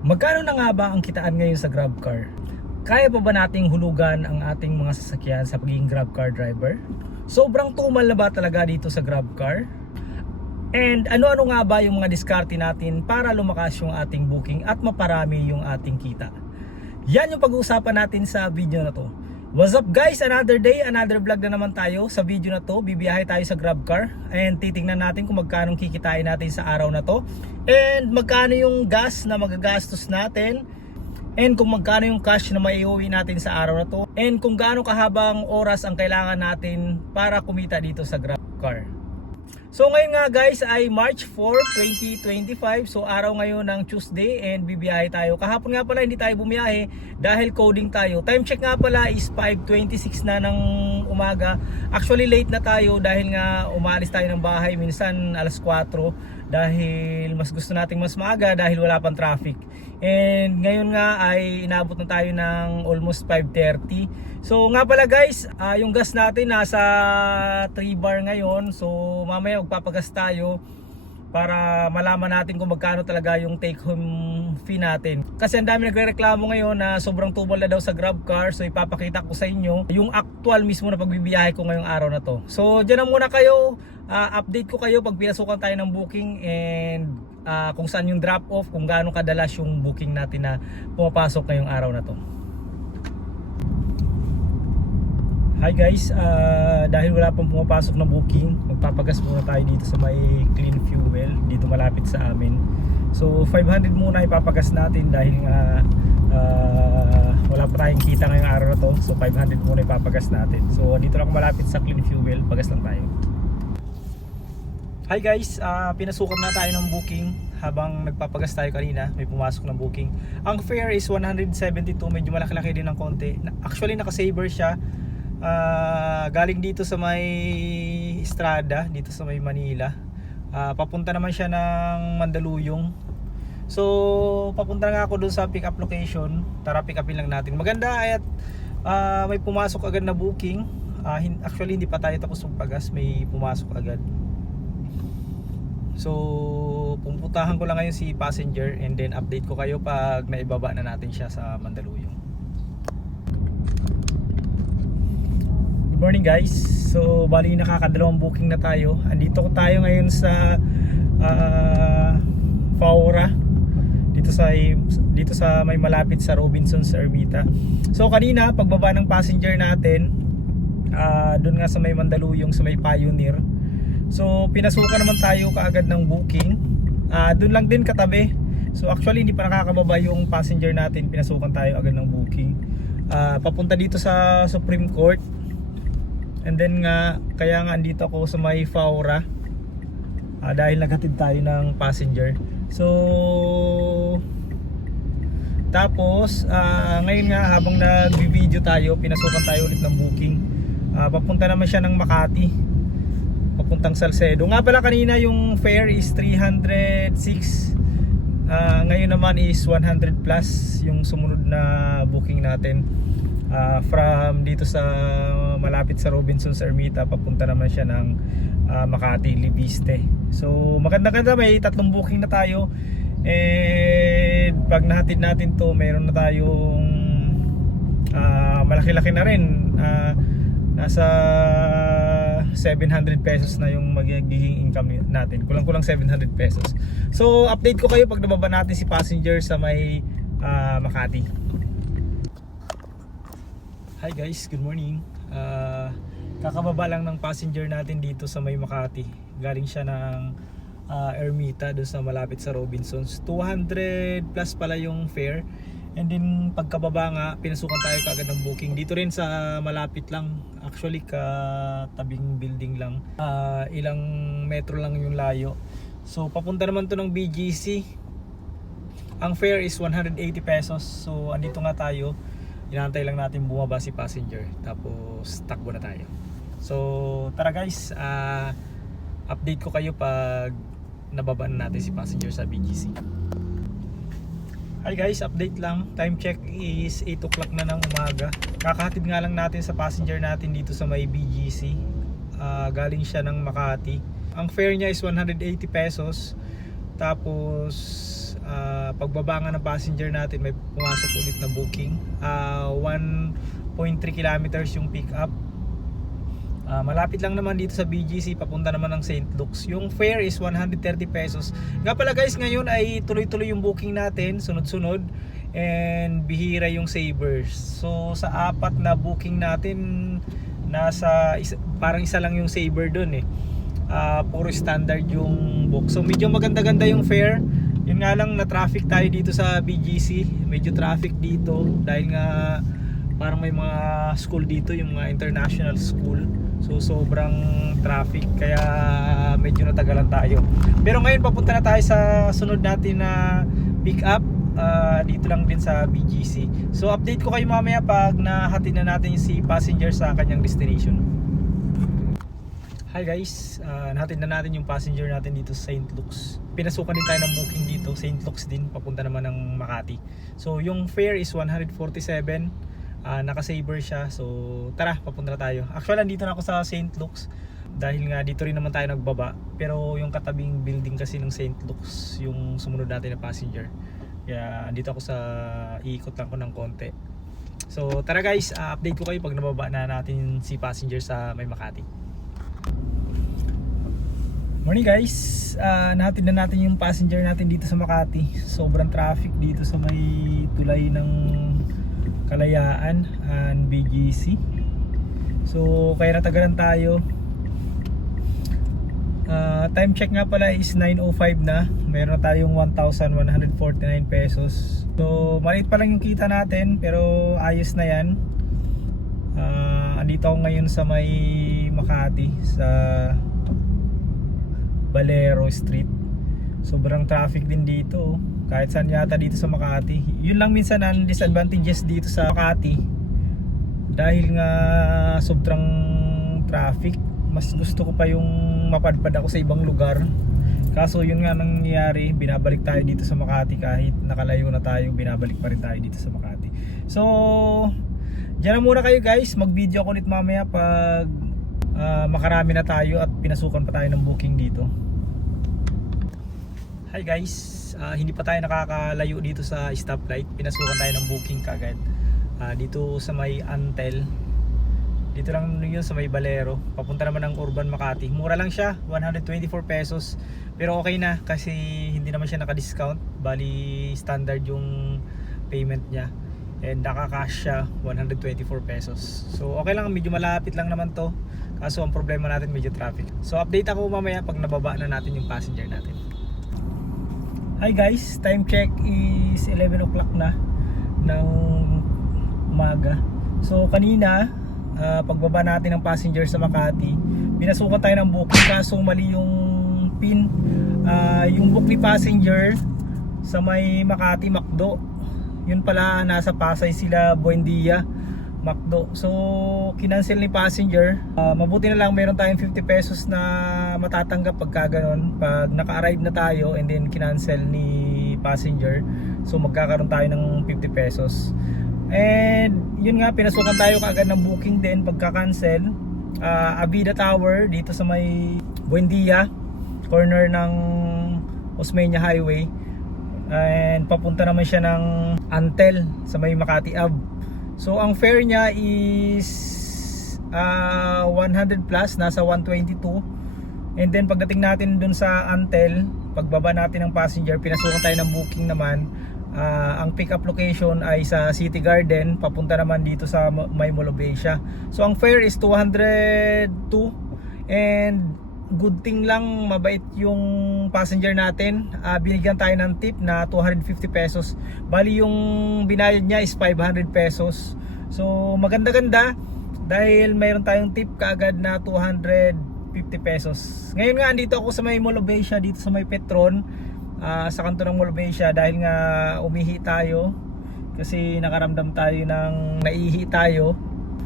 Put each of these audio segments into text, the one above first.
Magkano na nga ba ang kitaan ngayon sa GrabCar? Kaya pa ba nating hulugan ang ating mga sasakyan sa pagiging GrabCar driver? Sobrang tumal na ba talaga dito sa GrabCar? And ano-ano nga ba yung mga diskarte natin para lumakas yung ating booking at maparami yung ating kita? Yan yung pag-uusapan natin sa video na to. What's up guys? Another day, another vlog na naman tayo. Sa video na to, bibiyahe tayo sa GrabCar and titingnan natin kung magkano kikitain natin sa araw na to and magkano yung gas na magagastos natin and kung magkano yung cash na maiuwi natin sa araw na to and kung gaano kahabang oras ang kailangan natin para kumita dito sa GrabCar. So ngayon nga guys ay March 4, 2025. So araw ngayon ng Tuesday and bibiyahe tayo. Kahapon nga pala hindi tayo bumiyahe dahil coding tayo. Time check nga pala is 5.26 na ng umaga. Actually late na tayo dahil nga umalis tayo ng bahay minsan alas 4 dahil mas gusto nating mas maaga dahil wala pang traffic. And ngayon nga ay inabot na tayo ng almost 5.30. So nga pala guys, ah, yung gas natin nasa 3 bar ngayon. So mamaya magpapagas tayo para malaman natin kung magkano talaga yung take home fee natin. Kasi ang dami nagrereklamo ngayon na sobrang tubol na daw sa GrabCar. So ipapakita ko sa inyo yung actual mismo na pagbibiyahe ko ngayong araw na to. So dyan na muna kayo. Ah, update ko kayo pag pinasukan tayo ng booking and ah, kung saan yung drop off, kung gaano kadalas yung booking natin na pumapasok ngayong araw na to. Hi guys, Ah, dahil wala pang pumapasok na booking, magpapagas muna tayo dito sa may clean fuel, dito malapit sa amin. So 500 muna ipapagas natin dahil nga ah, wala pa tayong kita ngayong araw na to. So 500 muna ipapagas natin. So dito lang malapit sa clean fuel, pagas lang tayo. Hi guys, Ah, pinasukan na tayo ng booking habang nagpapagas tayo kanina, may pumasok ng booking. Ang fare is 172, medyo malaki-laki din ng konti. Actually naka-saver siya. Ah, galing dito sa may Estrada, dito sa may Manila. Ah, papunta naman siya ng Mandaluyong. So, papunta nga ako dun sa pick up location. Tara pick upin lang natin. Maganda at ah, may pumasok agad na booking. Hin- actually hindi pa tayo tapos magpagas, may pumasok agad. So, pupuntahan ko lang ngayon si passenger and then update ko kayo pag naibaba na natin siya sa Mandaluyong. Morning guys. So, bali nakakadalawang booking na tayo. Andito ko tayo ngayon sa ah, Faura dito sa dito sa may malapit sa Robinson's Ermita. So kanina pagbaba ng passenger natin ah doon nga sa may Mandaluyong sa may Pioneer. So pinasukan naman tayo kaagad ng booking. Ah doon lang din katabi. So actually hindi pa nakakababa yung passenger natin, pinasukan tayo agad ng booking. Ah papunta dito sa Supreme Court. And then nga kaya nga andito ako sa may Faura. Ah, dahil naghatid tayo ng passenger. So tapos ah, ngayon nga habang nagvi-video tayo, pinasukan tayo ulit ng booking. Ah, papunta naman siya ng Makati. Papuntang Salcedo. Nga pala kanina yung fare is 306. Ah, ngayon naman is 100 plus yung sumunod na booking natin. Ah, from dito sa malapit sa Robinson's Ermita papunta naman siya ng ah, Makati Libiste. So maganda-ganda may tatlong booking na tayo. And pag nahatid natin to, meron na tayong ah, malaki-laki na rin. Ah, nasa 700 pesos na yung magiging income natin. Kulang-kulang 700 pesos. So update ko kayo pag nababa natin si passenger sa may ah, Makati. Hi guys, good morning. Ah, kakababa lang ng passenger natin dito sa may Makati. Galing siya ng ah, Ermita doon sa malapit sa Robinsons. 200 plus pala yung fare. And then pagkababa nga, pinasukan tayo kaagad ng booking. Dito rin sa malapit lang. Actually, katabing building lang. Ah, ilang metro lang yung layo. So papunta naman to ng BGC. Ang fare is 180 pesos. So andito nga tayo. Inaantay lang natin bumaba si passenger. Tapos takbo na tayo. So tara guys, ah, update ko kayo pag nababa na natin si passenger sa BGC. Hi guys, update lang. Time check is 8 o'clock na ng umaga. Kakahatid nga lang natin sa passenger natin dito sa may BGC. Ah, galing siya ng Makati. Ang fare niya is 180 pesos. Tapos ah, pagbaba nga ng passenger natin may pumasok ulit na booking. Ah, 1.3 kilometers yung pick up. Ah, malapit lang naman dito sa BGC papunta naman ng St. Luke's. Yung fare is 130 pesos. Nga pala guys, ngayon ay tuloy-tuloy yung booking natin, sunod-sunod and bihira yung savers. So sa apat na booking natin nasa isa, parang isa lang yung saver doon eh. Ah, puro standard yung book. So medyo maganda-ganda yung fare. Yun nga lang na traffic tayo dito sa BGC. Medyo traffic dito dahil nga parang may mga school dito, yung mga international school. So sobrang traffic kaya medyo natagalan tayo. Pero ngayon papunta na tayo sa sunod natin na pick up ah, dito lang din sa BGC. So update ko kayo mamaya pag nahatid na natin si passenger sa kanyang destination. Hi guys, uh, nahatid na natin yung passenger natin dito sa St. Luke's. Pinasukan din tayo ng booking dito, St. Luke's din, papunta naman ng Makati. So yung fare is 147, uh, naka-saver siya. So tara, papunta na tayo. Actually, nandito na ako sa St. Luke's dahil nga dito rin naman tayo nagbaba. Pero yung katabing building kasi ng St. Luke's, yung sumunod natin na passenger. Kaya andito ako sa iikot lang ko ng konti. So tara guys, uh, update ko kayo pag nababa na natin si passenger sa May Makati. Morning guys, uh, natin na natin yung passenger natin dito sa Makati. Sobrang traffic dito sa may tulay ng Kalayaan and BGC. So kaya natagalan tayo. Ah, time check nga pala is 9.05 na. Meron na tayong 1,149 pesos. So maliit pa lang yung kita natin pero ayos na yan. Ah, andito ako ngayon sa may Makati sa Valero Street. Sobrang traffic din dito. oh. Kahit saan yata dito sa Makati. Yun lang minsan ang disadvantages dito sa Makati. Dahil nga sobrang traffic, mas gusto ko pa yung mapadpad ako sa ibang lugar. Kaso yun nga nangyayari, binabalik tayo dito sa Makati kahit nakalayo na tayo, binabalik pa rin tayo dito sa Makati. So, Diyan na muna kayo guys, mag-video ko ulit mamaya pag ah, makarami na tayo at pinasukan pa tayo ng booking dito. Hi guys, Ah, hindi pa tayo nakakalayo dito sa stoplight. Pinasukan tayo ng booking kagad. Ah, dito sa may Antel. Dito lang yun sa may Balero. Papunta naman ng Urban Makati. Mura lang siya, 124 pesos. Pero okay na kasi hindi naman siya naka-discount. Bali standard yung payment niya. And nakakash siya 124 pesos. So okay lang, medyo malapit lang naman to. Kaso ang problema natin medyo traffic. So update ako mamaya pag nababa na natin yung passenger natin. Hi guys, time check is 11 o'clock na ng umaga. So kanina, ah, pagbaba natin ng passenger sa Makati, pinasukan tayo ng booking kaso mali yung pin. Ah, yung book ni passenger sa may Makati Macdo. Yun pala nasa Pasay sila Buendia Macdo. So kinancel ni passenger. Ah, mabuti na lang meron tayong 50 pesos na matatanggap pagka ganun. Pag naka-arrive na tayo and then kinancel ni passenger. So magkakaroon tayo ng 50 pesos. And yun nga pinasukan tayo kaagad ng booking din pagka-cancel. Ah, Avida Tower dito sa may Buendia corner ng Osmeña Highway. And papunta naman siya ng Antel sa may Makati Ave. So ang fare niya is ah, 100 plus, nasa 122. And then pagdating natin dun sa Antel, pagbaba natin ng passenger, pinasukan tayo ng booking naman. Ah, ang pick up location ay sa City Garden, papunta naman dito sa Ma- May Molobesia. So ang fare is 202 and good thing lang mabait yung passenger natin. Ah, binigyan tayo ng tip na 250 pesos. Bali yung binayad niya is 500 pesos. So maganda-ganda dahil mayroon tayong tip kaagad na 250 pesos. Ngayon nga andito ako sa may Molobesia dito sa may Petron ah, sa kanto ng Molobesia dahil nga umihi tayo kasi nakaramdam tayo ng naihi tayo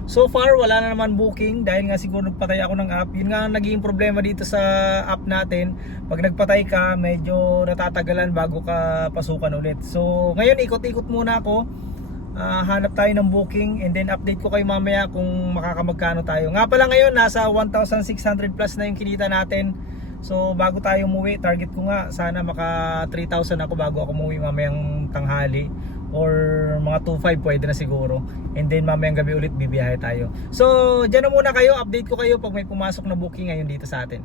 So far wala na naman booking dahil nga siguro nagpatay ako ng app. Yun nga naging problema dito sa app natin. Pag nagpatay ka, medyo natatagalan bago ka pasukan ulit. So ngayon ikot-ikot muna ako. Ah, hanap tayo ng booking and then update ko kayo mamaya kung makakamagkano tayo. Nga pala ngayon nasa 1,600 plus na yung kinita natin So bago tayo umuwi, target ko nga sana maka 3,000 ako bago ako umuwi mamayang tanghali or mga 2.5 pwede na siguro. And then mamayang gabi ulit bibiyahe tayo. So dyan na muna kayo, update ko kayo pag may pumasok na booking ngayon dito sa atin.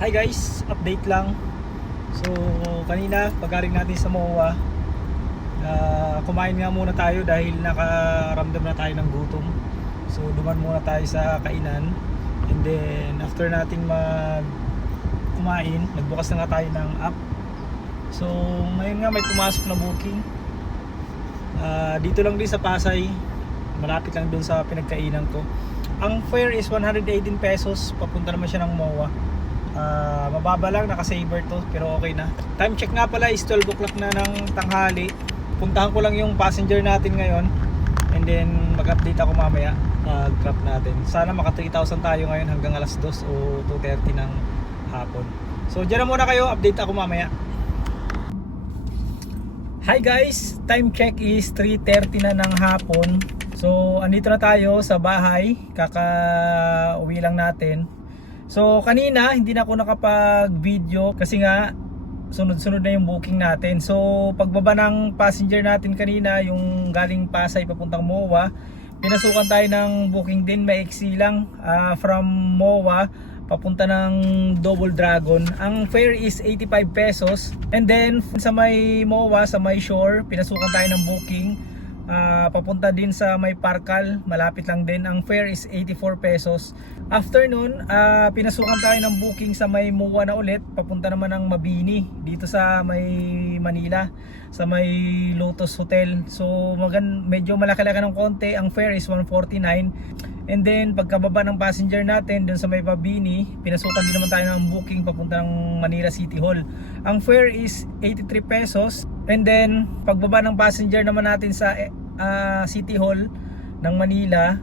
Hi guys, update lang. So kanina pagaling natin sa MOA, ah, kumain nga muna tayo dahil nakaramdam na tayo ng gutom. So duman muna tayo sa kainan. And then after nating mag kumain, nagbukas na nga tayo ng app. So ngayon nga may pumasok na booking. Ah, dito lang din sa Pasay. Malapit lang dun sa pinagkainan ko. Ang fare is 118 pesos. Papunta naman siya ng MOA. Ah, mababa lang, naka-saver to, pero okay na. Time check nga pala is 12 o'clock na ng tanghali. Puntahan ko lang yung passenger natin ngayon. And then mag-update ako mamaya pag-drop natin. Sana maka 3,000 tayo ngayon hanggang alas 2 o 2.30 ng hapon. So dyan na muna kayo, update ako mamaya. Hi guys, time check is 3.30 na ng hapon. So andito na tayo sa bahay, kaka-uwi lang natin. So kanina hindi na ako nakapag-video kasi nga sunod-sunod na yung booking natin. So pagbaba ng passenger natin kanina, yung galing Pasay papuntang MOA, pinasukan tayo ng booking din, maiksi lang ah, from MOA papunta ng Double Dragon. Ang fare is 85 pesos. And then sa may MOA, sa may shore, pinasukan tayo ng booking. Ah, papunta din sa may Parkal, malapit lang din. Ang fare is 84 pesos. After nun, ah, pinasukan tayo ng booking sa may MOA na ulit, papunta naman ng Mabini, dito sa may Manila, sa may Lotus Hotel. So magan medyo malaki-laki ng konti. Ang fare is 149. And then pagkababa ng passenger natin dun sa may Mabini, pinasukan din naman tayo ng booking papunta ng Manila City Hall. Ang fare is 83 pesos. And then pagbaba ng passenger naman natin sa ah, City Hall ng Manila,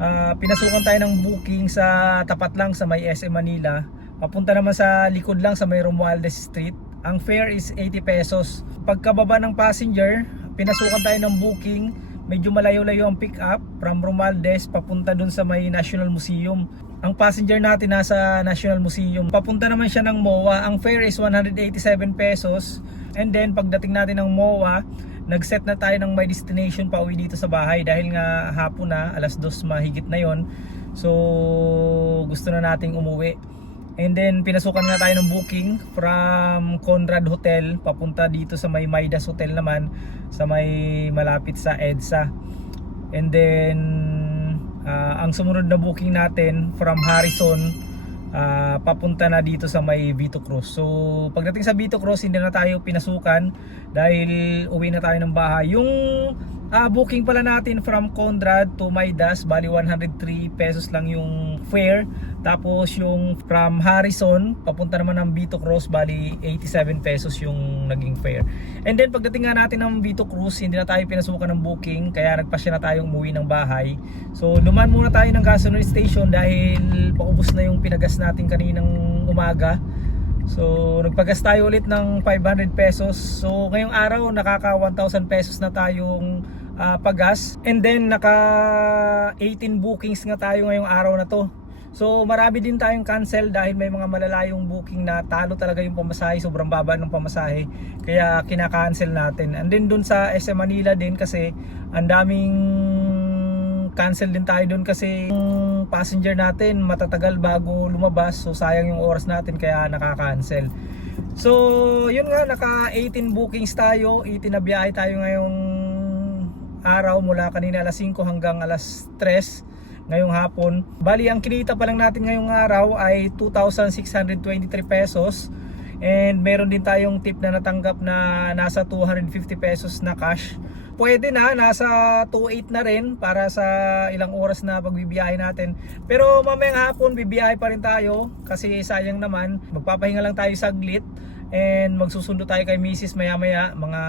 ah, pinasukan tayo ng booking sa tapat lang sa may SM Manila. Papunta naman sa likod lang sa may Romualdez Street. Ang fare is 80 pesos. Pagkababa ng passenger, pinasukan tayo ng booking medyo malayo-layo ang pick up from Romualdez papunta dun sa may National Museum. Ang passenger natin nasa National Museum. Papunta naman siya ng MOA. Ang fare is 187 pesos. And then pagdating natin ng MOA, nag-set na tayo ng my destination pa uwi dito sa bahay dahil nga hapon na, alas dos mahigit na yon. So gusto na nating umuwi. And then pinasukan nga tayo ng booking from Conrad Hotel papunta dito sa may Maidas Hotel naman sa may malapit sa EDSA. And then ah, ang sumunod na booking natin from Harrison ah, papunta na dito sa may Vito Cruz. So pagdating sa Vito Cruz hindi na tayo pinasukan dahil uwi na tayo ng bahay. Yung ah, booking pala natin from Conrad to Maidas bali 103 pesos lang yung fare. Tapos yung from Harrison papunta naman ng Vito Cruz bali 87 pesos yung naging fare. And then pagdating nga natin ng Vito Cruz hindi na tayo pinasukan ng booking kaya nagpasya na tayong umuwi ng bahay. So duman muna tayo ng gasoline station dahil paubos na yung pinagas natin kaninang umaga. So nagpagas tayo ulit ng 500 pesos. So ngayong araw nakaka 1,000 pesos na tayong ah, pagas. And then naka 18 bookings nga tayo ngayong araw na to. So marami din tayong cancel dahil may mga malalayong booking na talo talaga yung pamasahe, sobrang baba ng pamasahe. Kaya kinaka-cancel natin. And then dun sa SM Manila din kasi ang daming cancel din tayo dun kasi yung passenger natin matatagal bago lumabas. So sayang yung oras natin kaya nakaka-cancel. So yun nga naka 18 bookings tayo, 18 na biyahe tayo ngayong araw mula kanina alas 5 hanggang alas 3 ngayong hapon. Bali, ang kinita pa lang natin ngayong araw ay 2,623 pesos. And meron din tayong tip na natanggap na nasa 250 pesos na cash. Pwede na, nasa 2.8 na rin para sa ilang oras na pagbibiyahe natin. Pero mamayang hapon, bibiyahe pa rin tayo kasi sayang naman. Magpapahinga lang tayo saglit and magsusundo tayo kay Mrs. maya maya mga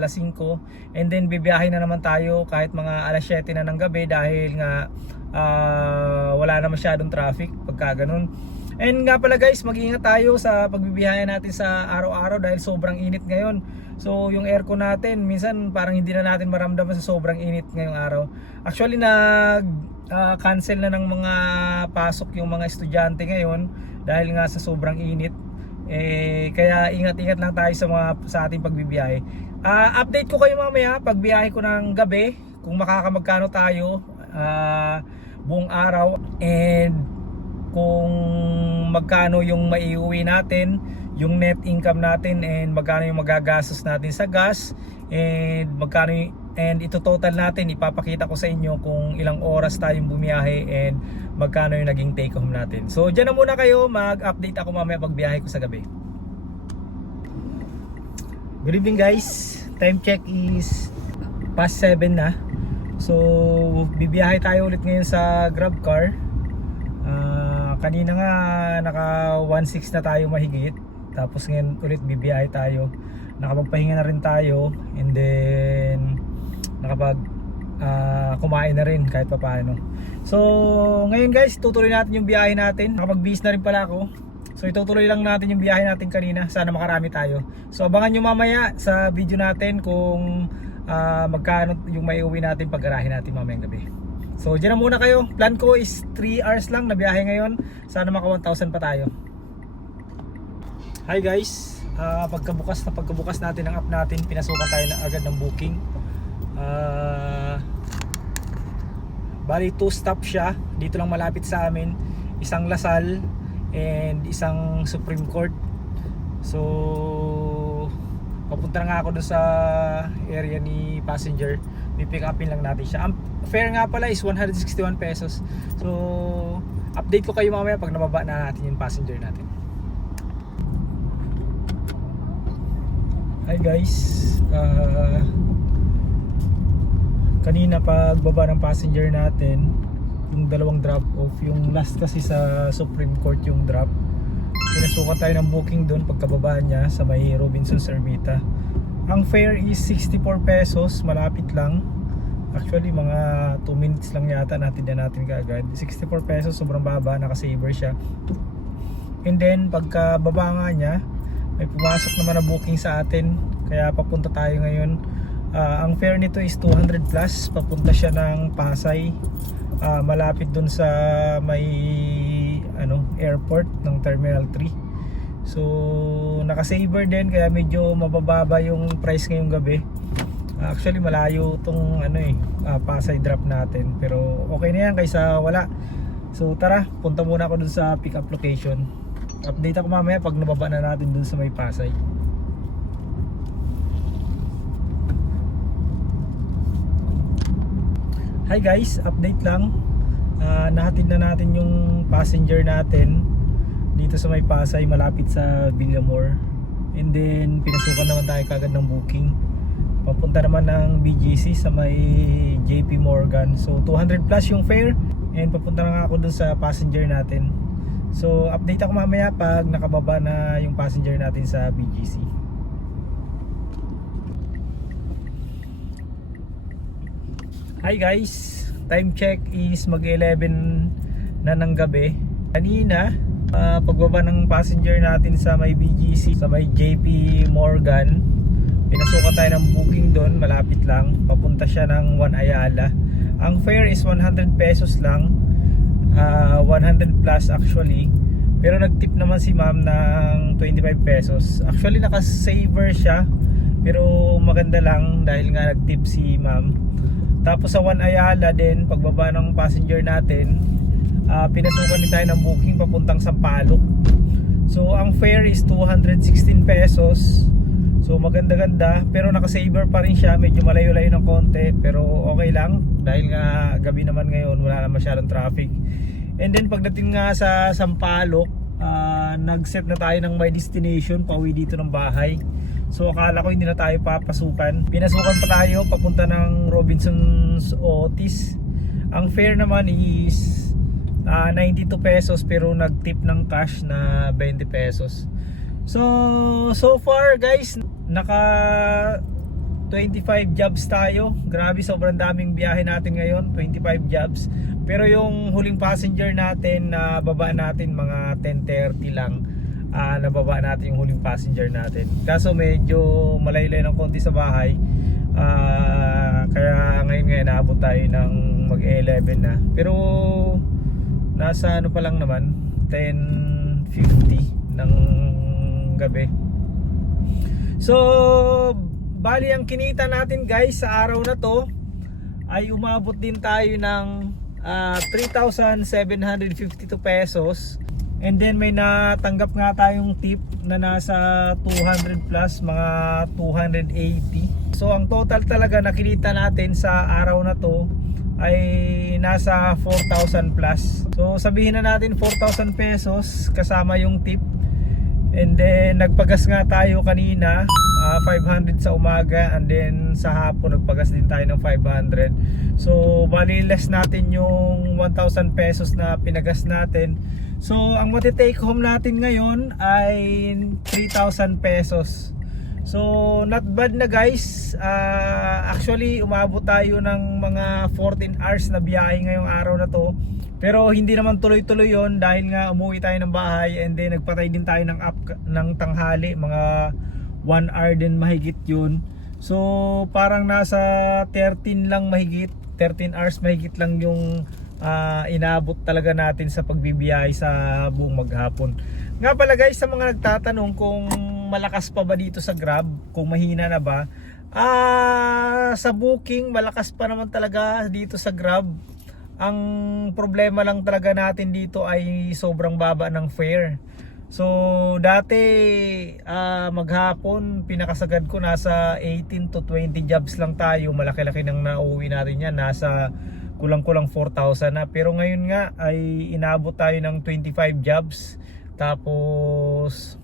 alas 5 and then bibiyahe na naman tayo kahit mga alas 7 na ng gabi dahil nga ah, wala na masyadong traffic pagka ganun and nga pala guys mag-ingat tayo sa pagbibiyahe natin sa araw-araw dahil sobrang init ngayon so yung aircon natin minsan parang hindi na natin maramdaman sa sobrang init ngayong araw actually nag ah, cancel na ng mga pasok yung mga estudyante ngayon dahil nga sa sobrang init. Eh, kaya ingat-ingat lang tayo sa mga sa ating pagbibiyahe. Ah, update ko kayo mamaya pag biyahe ko ng gabi kung makakamagkano tayo ah, buong araw and kung magkano yung maiuwi natin, yung net income natin and magkano yung magagastos natin sa gas and magkano y- and ito total natin ipapakita ko sa inyo kung ilang oras tayong bumiyahe and magkano yung naging take home natin. So diyan na muna kayo, mag-update ako mamaya pag biyahe ko sa gabi. Good evening guys. Time check is past 7 na. So bibiyahe tayo ulit ngayon sa Grabcar. Ah, kanina nga naka 1.6 na tayo mahigit. Tapos ngayon ulit bibiyahe tayo. Nakapagpahinga na rin tayo and then nakapag ah, kumain na rin kahit papaano. So ngayon guys, tutuloy natin yung biyahe natin. Nakapag-bis na rin pala ako. So itutuloy lang natin yung biyahe natin kanina. Sana makarami tayo. So abangan nyo mamaya sa video natin kung ah, magkano yung may uwi natin pag garahe natin mamayang gabi. So dyan na muna kayo. Plan ko is 3 hours lang na biyahe ngayon. Sana maka 1,000 pa tayo. Hi guys. Ah, pagkabukas na pagkabukas natin ng app natin, pinasukan tayo na agad ng booking. Ah, bali two stop siya. Dito lang malapit sa amin. Isang Lasal and isang Supreme Court. So papunta nga ako dun sa area ni passenger. Pipick upin lang natin siya. Ang fare nga pala is 161 pesos. So update ko kayo mamaya pag nababa na natin yung passenger natin. Hi guys. Ah, kanina pagbaba ng passenger natin, yung dalawang drop off, yung last kasi sa Supreme Court yung drop. Pinasukan tayo ng booking doon pagkababa niya sa may Robinson Servita. Ang fare is 64 pesos, malapit lang. Actually mga 2 minutes lang yata natin na natin kaagad. 64 pesos, sobrang baba, naka-saver siya. And then pagka baba nga niya, may pumasok naman na booking sa atin. Kaya papunta tayo ngayon. Ah, ang fare nito is 200 plus. Papunta siya ng Pasay. Ah, malapit dun sa may ano airport ng Terminal 3. So naka-saver din kaya medyo mabababa yung price ngayong gabi. Ah, actually malayo tong ano eh ah, Pasay drop natin pero okay na yan kaysa wala. So tara, punta muna ako dun sa pick up location. Update ako mamaya pag nababa na natin dun sa may Pasay. Hi guys, update lang. Ah, nahatid na natin yung passenger natin dito sa may Pasay malapit sa Villamor. And then pinasukan naman tayo kagad ng booking. Papunta naman ng BGC sa may JP Morgan. So 200 plus yung fare and papunta na ako dun sa passenger natin. So update ako mamaya pag nakababa na yung passenger natin sa BGC. Hi guys, time check is mag 11 na ng gabi. Kanina, ah, pagbaba ng passenger natin sa may BGC, sa may JP Morgan, pinasukan tayo ng booking doon, malapit lang. Papunta siya ng 1 Ayala. Ang fare is 100 pesos lang. Ah, 100 plus actually. Pero nagtip naman si ma'am ng 25 pesos. Actually naka-saver siya. Pero maganda lang dahil nga nagtip si ma'am. Tapos sa One Ayala din, pagbaba ng passenger natin, ah, pinasukan din tayo ng booking papuntang Sampaloc. So ang fare is 216 pesos. So maganda-ganda pero naka-saver pa rin siya, medyo malayo-layo ng konti pero okay lang dahil nga gabi naman ngayon, wala na masyadong traffic. And then pagdating nga sa Sampaloc, ah, nag-set na tayo ng my destination pauwi dito ng bahay. So akala ko hindi na tayo papasukan. Pinasukan pa tayo papunta ng Robinson's Otis. Ang fare naman is ah, 92 pesos pero nag-tip ng cash na 20 pesos. So so far guys, naka 25 jobs tayo. Grabe, sobrang daming biyahe natin ngayon, 25 jobs. Pero yung huling passenger natin na baba natin mga 10:30 lang. Ah, nababa natin yung huling passenger natin. Kaso medyo malaylay ng konti sa bahay. Ah, kaya ngayon ngayon naabot tayo ng mag-11 na. Pero nasa ano pa lang naman, 10 150 ng gabi. So, bali ang kinita natin guys sa araw na to ay umabot din tayo ng ah, 3,752 pesos. And then may natanggap nga tayong tip na nasa 200 plus, mga 280. So ang total talaga na kinita natin sa araw na to ay nasa 4,000 plus. So sabihin na natin 4,000 pesos kasama yung tip. And then nagpagas nga tayo kanina ah, 500 sa umaga and then sa hapon nagpagas din tayo ng 500. So bali less natin yung 1,000 pesos na pinagas natin. So ang mati-take home natin ngayon ay 3,000 pesos. So not bad na guys. Ah, actually umabot tayo ng mga 14 hours na biyahe ngayong araw na to. Pero hindi naman tuloy-tuloy yon dahil nga umuwi tayo ng bahay and then nagpatay din tayo ng up ng tanghali, mga 1 hour din mahigit yun. So parang nasa 13 lang mahigit, 13 hours mahigit lang yung ah, inabot talaga natin sa pagbibiyahe sa buong maghapon. Nga pala guys, sa mga nagtatanong kung malakas pa ba dito sa Grab, kung mahina na ba, ah sa booking malakas pa naman talaga dito sa Grab. Ang problema lang talaga natin dito ay sobrang baba ng fare. So dati ah, maghapon pinakasagad ko nasa 18 to 20 jobs lang tayo. Malaki-laki nang nauwi natin yan. Nasa kulang-kulang 4,000 na. Pero ngayon nga ay inabot tayo ng 25 jobs. Tapos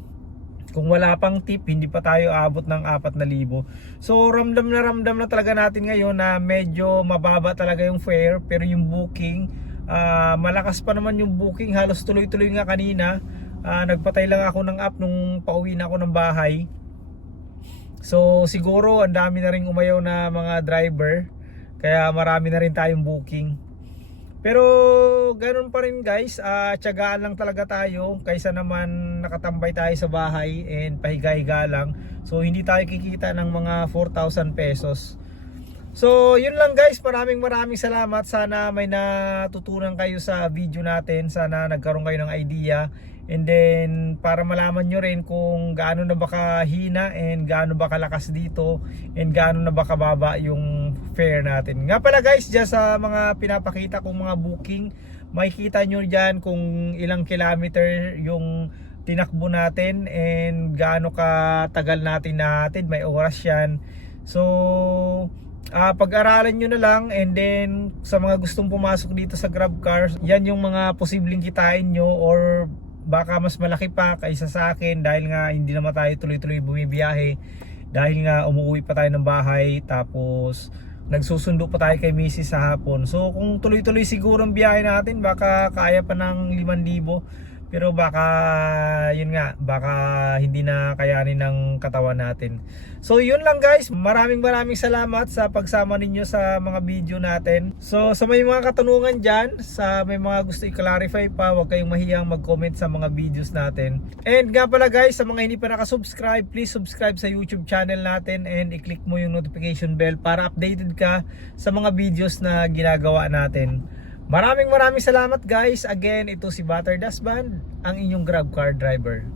kung wala pang tip, hindi pa tayo abot ng 4,000. So ramdam na ramdam na talaga natin ngayon na medyo mababa talaga yung fare pero yung booking ah, malakas pa naman yung booking halos tuloy-tuloy nga kanina Ah, nagpatay lang ako ng app nung pauwi na ako ng bahay so siguro ang dami na rin umayaw na mga driver kaya marami na rin tayong booking pero ganun pa rin guys, ah tiyagaan lang talaga tayo kaysa naman nakatambay tayo sa bahay and pahiga-higa lang. So hindi tayo kikita ng mga 4,000 pesos. So yun lang guys, maraming maraming salamat. Sana may natutunan kayo sa video natin. Sana nagkaroon kayo ng idea. And then para malaman nyo rin kung gaano na ba kahina and gaano ba kalakas dito and gaano na ba kababa yung fare natin. Nga pala guys, dyan sa mga pinapakita kong mga booking, makikita nyo dyan kung ilang kilometer yung tinakbo natin and gaano katagal natin natin, may oras yan. So, ah pag-aralan nyo na lang and then sa mga gustong pumasok dito sa GrabCar, yan yung mga posibleng kitain nyo or baka mas malaki pa kaysa sa akin dahil nga hindi naman tayo tuloy-tuloy bumibiyahe dahil nga umuwi pa tayo ng bahay tapos nagsusundo pa tayo kay Mrs. sa hapon so kung tuloy-tuloy siguro ang biyahe natin baka kaya pa ng 5,000 pero baka yun nga baka hindi na kayanin ng katawan natin. So yun lang guys. Maraming maraming salamat sa pagsama ninyo sa mga video natin. So sa may mga katanungan dyan sa may mga gusto i-clarify pa huwag kayong mahiyang mag-comment sa mga videos natin. And nga pala guys sa mga hindi pa nakasubscribe please subscribe sa youtube channel natin and i-click mo yung notification bell para updated ka sa mga videos na ginagawa natin Maraming maraming salamat guys. Again, ito si Butter Dasband, ang inyong Grab car driver.